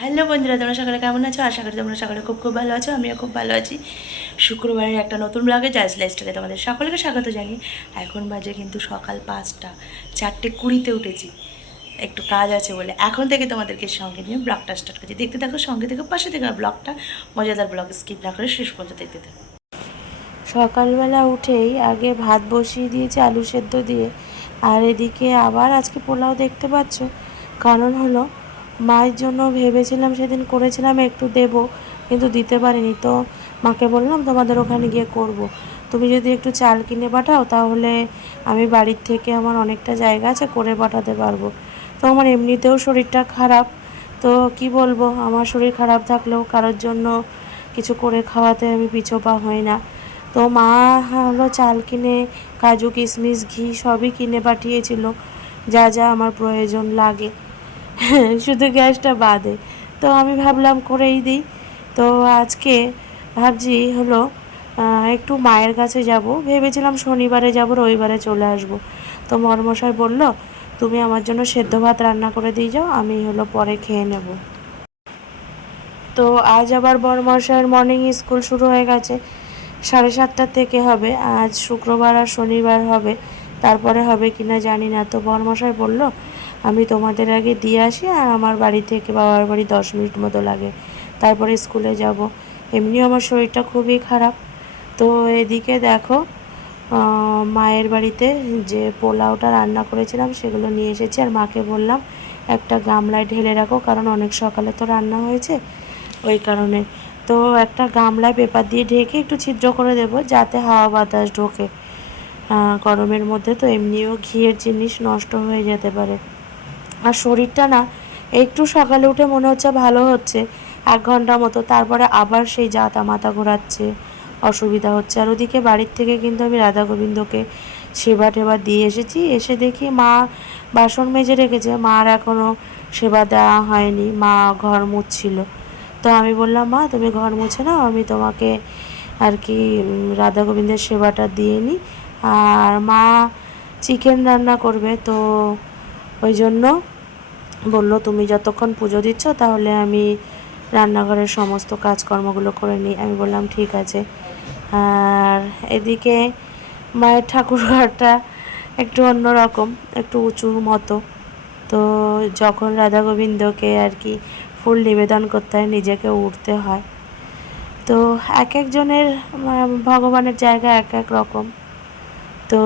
Hello বন্ধুরা, তোমরা সকালে কেমন আছো? আশা করি তোমরা সকালে খুব খুব ভালো আছো, আমিও খুব ভালো আছি। শুক্রবারের একটা নতুন ব্লগে জাজ লাইফস্টাইলে তোমাদের সকলকে স্বাগত জানি এখন বাজে কিন্তু সকাল পাঁচটা, চারটে কুড়িতে উঠেছি। একটু কাজ আছে বলে এখন থেকে তোমাদেরকে সঙ্গে নিয়ে ব্লগটা স্টার্ট করছি। দেখতে থাকো, সঙ্গে থেকে, পাশে থেকে ব্লগটা মজাদার ব্লগ স্কিপ না করে শেষ পর্যন্ত দেখতে থাকো। সকালবেলা উঠেই আগে ভাত বসিয়ে দিয়েছি, আলু সেদ্ধ দিয়ে। আর এদিকে আবার আজকে পোলাও দেখতে পাচ্ছ? কারণ হলো, মায়ের জন্য ভেবেছিলাম সেদিন করেছিলাম, একটু দেব, কিন্তু দিতে পারিনি। তো মাকে বললাম, তোমাদের ওখানে গিয়ে করব। তুমি যদি একটু চাল কিনে পাঠাও, তাহলে আমি বাড়ির থেকে আমার অনেকটা জায়গা আছে, করে পাঠাতে পারব। তো আমার এমনিতেও শরীরটা খারাপ। তো কি বলব, আমার শরীর খারাপ থাকলেও কারোর জন্য কিছু করে খাওয়াতে আমি পিছোপা হই না। তো মা হলো চাল কিনে, কাজু, কিশমিশ, ঘি সবই কিনে পাঠিয়েছিল। যা যা আমার প্রয়োজন লাগে। শুধু গ্যাসটা বাদে। তো আমি ভাবলাম করেই দিই। তো আজকে ভাবছি হলো একটু মায়ের কাছে যাব। ভেবেছিলাম শনিবারে যাব, রবিবারে চলে আসব। তো মরমশাই বলল, তুমি আমার জন্য সেদ্ধ ভাত রান্না করে দিয়ে যাও, আমি হলো পরে খেয়ে নেব। তো আজ আবার বড়মশাইয়ের মর্নিং স্কুল শুরু হয়ে গেছে। সাড়ে সাতটা থেকে হবে, আজ শুক্রবার আর শনিবার হবে। তারপরে হবে কিনা জানি না। তো বরমশাই বলল আমি তোমাদের আগে দিয়ে আসি আর আমার বাড়ি থেকে বাবার বাড়ি দশ মিনিট মতো লাগে। তারপরে স্কুলে যাব। এমনিও আমার শরীরটা খুবই খারাপ। তো এদিকে দেখো মায়ের বাড়িতে যে পোলাওটা রান্না করেছিলাম সেগুলো নিয়ে এসেছি। আর মাকে বললাম, একটা গামলায় ঢেলে রাখো, কারণ অনেক সকালে তো রান্না হয়েছে। ওই কারণে। তো একটা গামলায় পেপার দিয়ে ঢেকে একটু ছিদ্র করে দেবো, যাতে হাওয়া বাতাস ঢোকে। গরমের মধ্যে তো এমনিও ঘিয়ের জিনিস নষ্ট হয়ে যেতে পারে। আর শরীরটা না, একটু সকালে উঠে মনে হচ্ছে ভালো হচ্ছে। এক ঘণ্টা মতো তারপরে আবার সেই জাতা মাথা ঘোরাচ্ছে, অসুবিধা হচ্ছে। আর ওদিকে বাড়ির থেকে কিন্তু আমি রাধা গোবিন্দকে সেবা টেবা দিয়ে এসেছি। এসে দেখি মা বাসন মেজে রেখেছে। মার এখনও সেবা দেওয়া হয়নি। মা ঘর মুছছিল। তো আমি বললাম, মা, তুমি ঘর মুছে নাও। আমি তোমাকে আর কি রাধা গোবিন্দের সেবাটা দিয়ে নিই আর মা চিকেন রান্না করবে। তো ওই জন্য বলল, তুমি যতক্ষণ পুজো দিচ্ছ তাহলে আমি রান্নাঘরের সমস্ত কাজকর্মগুলো করে নিই। আমি বললাম, ঠিক আছে। আর এদিকে মায়ের ঠাকুরঘরটা একটু অন্যরকম একটু উঁচু মতো। তো যখন রাধা গোবিন্দকে আর কি ফুল নিবেদন করতে হয়, নিজেকে উঠতে হয়। তো এক একজনের ভগবানের জায়গা এক এক রকম। তো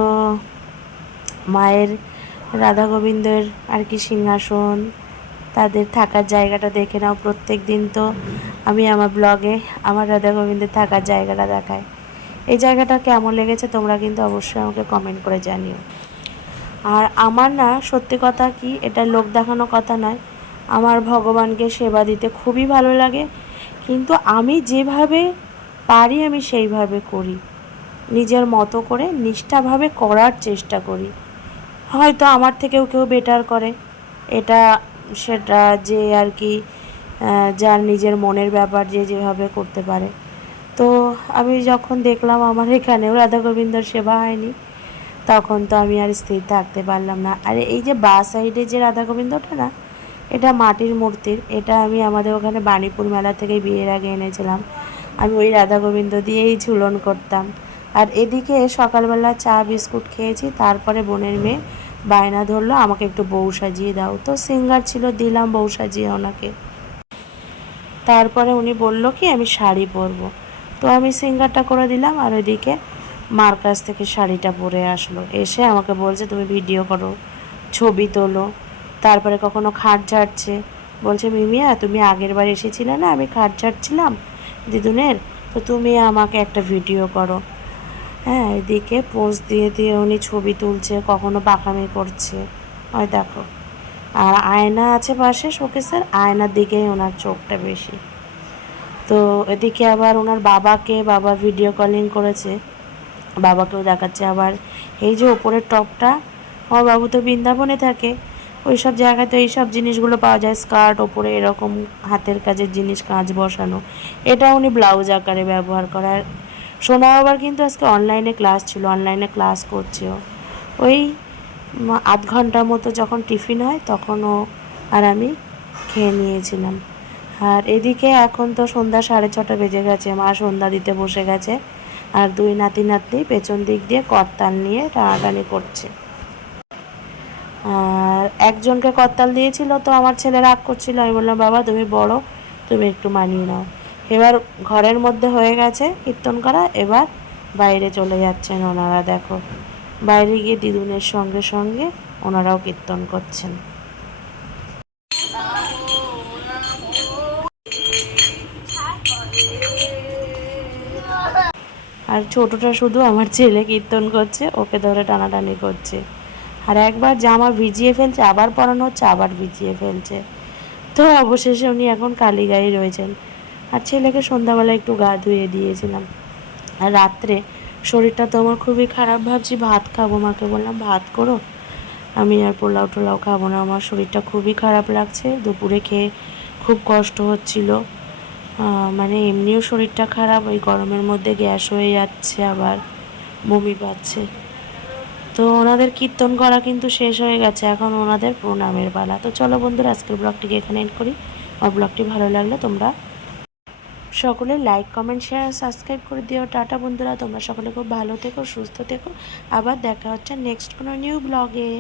মায়ের রাধা গোবিন্দের আর কি সিংহাসন, তাদের থাকার জায়গাটা দেখে নাও। প্রত্যেক দিন তো আমি আমার ব্লগে আমার রাধা গোবিন্দের থাকার জায়গাটা দেখাই। এই জায়গাটা কেমন লেগেছে তোমরা কিন্তু অবশ্যই আমাকে কমেন্ট করে জানিও। আর আমার না সত্যি কথা কি, এটা লোক দেখানো কথা নয়। আমার ভগবানকে সেবা দিতে খুবই ভালো লাগে। কিন্তু আমি যেভাবে পারি আমি সেইভাবে করি। নিজের মতো করে নিষ্ঠাভাবে করার চেষ্টা করি। হয়তো আমার থেকেও কেউ বেটার করে। এটা সেটা যে আর কি যার নিজের মনের ব্যাপার যে যেভাবে করতে পারে। তো আমি যখন দেখলাম আমার এখানেও রাধা গোবিন্দর সেবা হয়নি, তখন তো আমি আর স্থির থাকতে পারলাম না। আর এই যে বা সাইডে যে রাধা গোবিন্দটা না, এটা মাটির মূর্তির, এটা আমি আমাদের ওখানে বাণীপুর মেলা থেকে বিয়ের আগে এনেছিলাম। আমি ওই রাধা গোবিন্দ দিয়েই ঝুলন করতাম। আর এদিকে সকালবেলা চা, বিস্কুট খেয়েছি, তারপরে বোনের মেয়ে বায়না ধরলো, আমাকে একটু বউ সাজিয়ে দাও। তো সিঙ্গার ছিল, দিলাম বউ, সাজিয়ে ওনাকে। তারপরে উনি বলল কি, আমি শাড়ি পরবো। তো আমি সিঙ্গারটা করে দিলাম আর ওইদিকে মার কাছ থেকে শাড়িটা পরে আসলো। এসে আমাকে বলছে, তুমি ভিডিও করো, ছবি তোলো। তারপরে কখনো খাট ঝাড়ছে। বলছে, মিমিয়া, তুমি আগের বার এসেছিলে না? আমি খাট ঝাড়ছিলাম দিদুনের। তো তুমি আমাকে একটা ভিডিও করো। হ্যাঁ এদিকে পোজ দিয়ে দিয়ে উনি ছবি তুলছে, কখনো পাকামি করছে। ওই দেখো। আর আয়না আছে পাশে শোকেসের, আয়নার দিকেই ওনার চোখটা বেশি। তো এদিকে আবার ওনার বাবাকে, বাবা ভিডিও কলিং করেছে। বাবাকেও দেখাচ্ছে আবার। এই যে ওপরের টপটা, আমার বাবু তো বৃন্দাবনে থাকে। ওই সব জায়গায় তো এইসব জিনিসগুলো পাওয়া যায় স্কার্ট ওপরে এরকম হাতের কাজের জিনিস কাজ বসানো। এটা উনি ব্লাউজ আকারে ব্যবহার করার সোনা আবার কিন্তু আজকে অনলাইনে ক্লাস ছিল অনলাইনে ক্লাস করছে ও। ওই আধ ঘণ্টার মতো যখন টিফিন হয় তখন ও আর আমি খেয়ে নিয়েছিলাম। আর এদিকে এখন তো সন্ধ্যা সাড়ে ছটা বেজে গেছে, মা সন্ধ্যা দিতে বসে গেছে। আর দুই নাতি নাতনি পেছন দিক দিয়ে করতাল নিয়ে টানাটানি করছে। আর একজনকে করতাল দিয়েছিল তো আমার ছেলে রাগ করছিল, আমি বললাম, বাবা তুমি বড়, তুমি একটু মানিয়ে নাও। এবার ঘরের মধ্যে হয়ে গেছে কীর্তন করা, এবার বাইরে চলে যাচ্ছেন ওনারা, দেখো। বাইরে গিয়ে দিদুনের সঙ্গে সঙ্গে ওনারাও কীর্তন করছেন। আর ছোটটা শুধু আমার ছেলে কীর্তন করছে, ওকে ধরে টানাটানি করছে। আর একবার জামা ভিজিয়ে ফেলছে, আবার পরানো হচ্ছে, আবার ভিজিয়ে ফেলছে। তো অবশেষে উনি এখন কালী গায়ে রয়েছেন। আর ছেলেকে সন্ধ্যাবেলা একটু গা ধুয়ে দিয়েছিলাম। আর রাত্রে শরীরটা তো আমার খুবই খারাপ, ভাবছি ভাত খাব, মাকে বললাম, ভাত করো। আমি আর পোলাও টোলাও খাব না, আমার শরীরটা খুবই খারাপ লাগছে, দুপুরে খেয়ে খুব কষ্ট হচ্ছিল। মানে এমনিও শরীরটা খারাপ, ওই গরমের মধ্যে গ্যাস হয়ে যাচ্ছে আবার, বমি পাচ্ছে। তো ওনাদের কীর্তন করা কিন্তু শেষ হয়ে গেছে, এখন ওনাদের প্রণামের পালা। তো চলো বন্ধুরা, আজকের ব্লগটিকে এখানে এন্ড করি। আমার ব্লগটি ভালো লাগলে তোমরা সকলে লাইক কমেন্ট শেয়ার সাবস্ক্রাইব করে দিও। টাটা বন্ধুরা, তোমরা সকলে খুব ভালো থেকো, সুস্থ থেকো। আবার দেখা হচ্ছে নেক্সট কোনো নিউ ব্লগে